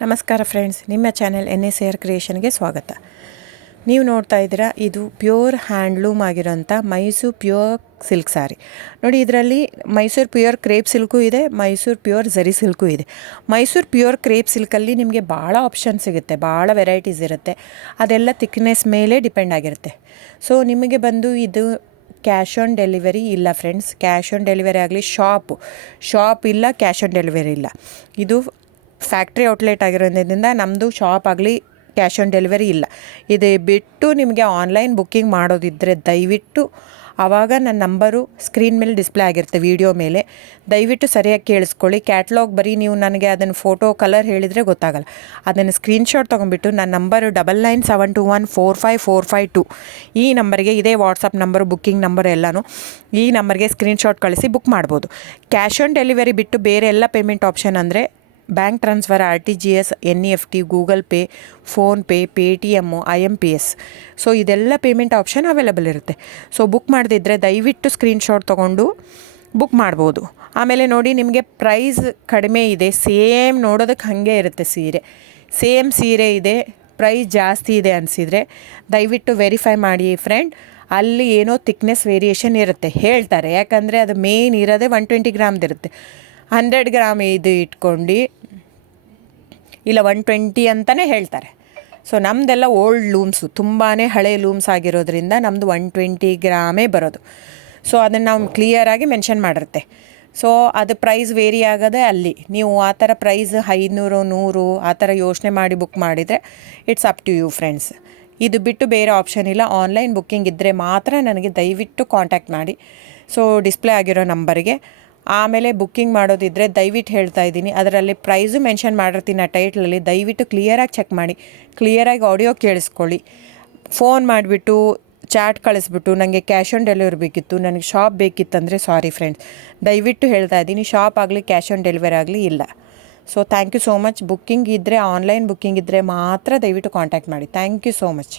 ನಮಸ್ಕಾರ ಫ್ರೆಂಡ್ಸ್, ನಿಮ್ಮ channel Nsar ಕ್ರಿಯೇಷನ್ಗೆ ಸ್ವಾಗತ. ನೀವು ನೋಡ್ತಾ ಇದ್ದೀರಾ, ಇದು ಪ್ಯೂರ್ ಹ್ಯಾಂಡ್ಲೂಮ್ ಆಗಿರೋಂಥ ಮೈಸೂರು ಪ್ಯೂರ್ ಸಿಲ್ಕ್ ಸಾರಿ. ನೋಡಿ, ಇದರಲ್ಲಿ ಮೈಸೂರು ಪ್ಯೂರ್ ಕ್ರೇಪ್ ಸಿಲ್ಕು ಇದೆ, ಮೈಸೂರು ಪ್ಯೂರ್ ಝರಿ ಸಿಲ್ಕು ಇದೆ. ಮೈಸೂರು ಪ್ಯೂರ್ ಕ್ರೇಪ್ ಸಿಲ್ಕಲ್ಲಿ ನಿಮಗೆ ಭಾಳ ಆಪ್ಷನ್ ಸಿಗುತ್ತೆ, ಭಾಳ ವೆರೈಟೀಸ್ ಇರುತ್ತೆ. ಅದೆಲ್ಲ ಥಿಕ್ನೆಸ್ ಮೇಲೆ ಡಿಪೆಂಡ್ ಆಗಿರುತ್ತೆ. ಸೊ ನಿಮಗೆ ಬಂದು ಇದು ಕ್ಯಾಶ್ ಆನ್ ಡೆಲಿವರಿ ಇಲ್ಲ ಫ್ರೆಂಡ್ಸ್. ಕ್ಯಾಶ್ ಆನ್ ಡೆಲಿವರಿ ಆಗಲಿ, ಶಾಪ್ ಇಲ್ಲ, ಕ್ಯಾಶ್ ಆನ್ ಡೆಲಿವರಿ ಇಲ್ಲ. ಇದು ಫ್ಯಾಕ್ಟ್ರಿ ಔಟ್ಲೆಟ್ ಆಗಿರೋದ್ರಿಂದ ನಮ್ಮದು ಶಾಪ್ ಆಗಲಿ ಕ್ಯಾಶ್ ಆನ್ ಡೆಲಿವರಿ ಇಲ್ಲ. ಇದು ಬಿಟ್ಟು ನಿಮಗೆ ಆನ್ಲೈನ್ ಬುಕ್ಕಿಂಗ್ ಮಾಡೋದಿದ್ದರೆ ದಯವಿಟ್ಟು ಆವಾಗ ನನ್ನ ನಂಬರು ಸ್ಕ್ರೀನ್ ಮೇಲೆ ಡಿಸ್ಪ್ಲೇ ಆಗಿರುತ್ತೆ, ವಿಡಿಯೋ ಮೇಲೆ. ದಯವಿಟ್ಟು ಸರಿಯಾಗಿ ಕೇಳಿಸ್ಕೊಳ್ಳಿ. ಕ್ಯಾಟ್ಲಾಗ್ ಬರೀ ನೀವು ನನಗೆ ಅದನ್ನು ಫೋಟೋ ಕಲರ್ ಹೇಳಿದರೆ ಗೊತ್ತಾಗಲ್ಲ. ಅದನ್ನು ಸ್ಕ್ರೀನ್ಶಾಟ್ ತೊಗೊಂಡ್ಬಿಟ್ಟು ನನ್ನ ನಂಬರು 9972145452 ಈ ನಂಬರ್ಗೆ, ಇದೇ ವಾಟ್ಸಪ್ ನಂಬರು, ಬುಕ್ಕಿಂಗ್ ನಂಬರು ಎಲ್ಲನೂ ಈ ನಂಬರ್ಗೆ ಸ್ಕ್ರೀನ್ಶಾಟ್ ಕಳಿಸಿ ಬುಕ್ ಮಾಡ್ಬೋದು. ಕ್ಯಾಶ್ ಆನ್ ಡೆಲಿವರಿ ಬಿಟ್ಟು ಬೇರೆ ಎಲ್ಲ ಪೇಮೆಂಟ್ ಆಪ್ಷನ್ ಅಂದರೆ bank transfer, RTGS, NEFT, Google pay, PhonePe, Paytm, IMPS. So ಇದೆಲ್ಲ ಪೇಮೆಂಟ್ ಆಪ್ಷನ್ ಅವೈಲೇಬಲ್ ಇರುತ್ತೆ. ಸೊ ಬುಕ್ ಮಾಡದಿದ್ದರೆ ದಯವಿಟ್ಟು ಸ್ಕ್ರೀನ್ಶಾಟ್ ತೊಗೊಂಡು ಬುಕ್ ಮಾಡ್ಬೋದು. ಆಮೇಲೆ ನೋಡಿ, ನಿಮಗೆ ಪ್ರೈಸ್ ಕಡಿಮೆ ಇದೆ, ಸೇಮ್ ನೋಡೋದಕ್ಕೆ ಹಾಗೆ ಇರುತ್ತೆ ಸೀರೆ. ಸೇಮ್ ಸೀರೆ ಇದೆ, ಪ್ರೈಸ್ ಜಾಸ್ತಿ ಇದೆ ಅನಿಸಿದರೆ ದಯವಿಟ್ಟು ವೆರಿಫೈ ಮಾಡಿ ಫ್ರೆಂಡ್. ಅಲ್ಲಿ ಏನೋ ಥಿಕ್ನೆಸ್ ವೇರಿಯೇಷನ್ ಇರುತ್ತೆ ಹೇಳ್ತಾರೆ, ಯಾಕಂದರೆ ಅದು ಮೇನ್ ಇರೋದೇ 120 ಗ್ರಾಮ್ದಿರುತ್ತೆ. 100 ಗ್ರಾಮ್ ಇದು ಇಟ್ಕೊಂಡು ಇಲ್ಲ 120 ಅಂತಲೇ ಹೇಳ್ತಾರೆ. ಸೊ ನಮ್ಮದೆಲ್ಲ ಓಲ್ಡ್ ಲೂಮ್ಸು, ತುಂಬಾ ಹಳೆ ಲೂಮ್ಸ್ ಆಗಿರೋದ್ರಿಂದ ನಮ್ಮದು 120 ಗ್ರಾಮೇ ಬರೋದು. ಸೊ ಅದನ್ನು ನಾವು ಕ್ಲಿಯರಾಗಿ ಮೆನ್ಷನ್ ಮಾಡಿರುತ್ತೆ. ಸೊ ಅದು ಪ್ರೈಸ್ ವೇರಿ ಆಗೋದೇ ಅಲ್ಲಿ. ನೀವು ಆ ಥರ ಪ್ರೈಸ್ 500, 100 ಆ ಥರ ಯೋಚನೆ ಮಾಡಿ ಬುಕ್ ಮಾಡಿದರೆ it's up to you friends. ಇದು ಬಿಟ್ಟು ಬೇರೆ ಆಪ್ಷನ್ ಇಲ್ಲ. ಆನ್ಲೈನ್ ಬುಕ್ಕಿಂಗ್ ಇದ್ದರೆ ಮಾತ್ರ ನನಗೆ ದಯವಿಟ್ಟು ಕಾಂಟ್ಯಾಕ್ಟ್ ಮಾಡಿ. ಸೊ ಡಿಸ್ಪ್ಲೇ ಆಗಿರೋ ನಂಬರಿಗೆ. ಆಮೇಲೆ ಬುಕ್ಕಿಂಗ್ ಮಾಡೋದಿದ್ದರೆ ದಯವಿಟ್ಟು ಹೇಳ್ತಾ ಇದ್ದೀನಿ, ಅದರಲ್ಲಿ ಪ್ರೈಸು ಮೆನ್ಷನ್ ಮಾಡಿರ್ತೀನಿ ಆ ಟೈಟ್ಲಲ್ಲಿ. ದಯವಿಟ್ಟು ಕ್ಲಿಯರಾಗಿ ಚೆಕ್ ಮಾಡಿ, ಕ್ಲಿಯರಾಗಿ ಆಡಿಯೋ ಕೇಳಿಸ್ಕೊಳ್ಳಿ. ಫೋನ್ ಮಾಡಿಬಿಟ್ಟು ಚಾಟ್ ಕಳಿಸ್ಬಿಟ್ಟು ನನಗೆ ಕ್ಯಾಶ್ ಆನ್ ಡೆಲಿವರಿ ಬೇಕಿತ್ತು, ನನಗೆ ಶಾಪ್ ಬೇಕಿತ್ತಂದರೆ ಸಾರಿ ಫ್ರೆಂಡ್ಸ್, ದಯವಿಟ್ಟು ಹೇಳ್ತಾ ಇದ್ದೀನಿ, ಶಾಪ್ ಆಗಲಿ ಕ್ಯಾಶ್ ಆನ್ ಡೆಲಿವರಿ ಆಗಲಿ ಇಲ್ಲ. So thank you so much. Booking ಇದ್ದರೆ, ಆನ್ಲೈನ್ ಬುಕ್ಕಿಂಗ್ ಇದ್ದರೆ ಮಾತ್ರ ದಯವಿಟ್ಟು ಕಾಂಟ್ಯಾಕ್ಟ್ ಮಾಡಿ. Thank you so much.